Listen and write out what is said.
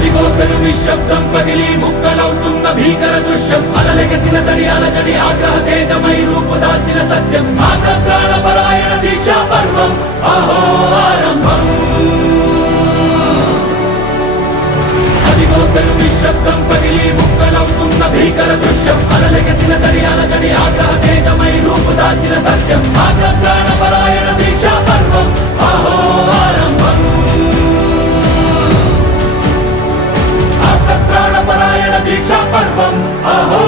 అదిగో పెను నిశ్శబ్దం పగిలి ముక్కలవుతున్న భీకర దృశ్యం అలలెగసిన తడి అలజడి ఆగ్రహ తేజమై రూపు దాల్చిన సత్యం ఆగ్రత్రాణ పరాయణ దీక్షా పర్వం అహో ఆరంభం అదిగో పెను నిశ్శబ్దం పగిలి ముక్కలవుతున్న భీకర దృశ్యం అలలెగసిన తడి అలజడి ఆగ్రహ తేజమై రూపు దాల్చిన సత్యం ఆగ్రత్రాణ పరాయణ దీక్షా పర్వం అహో ఆరంభం దీక్షా పర్వం అహో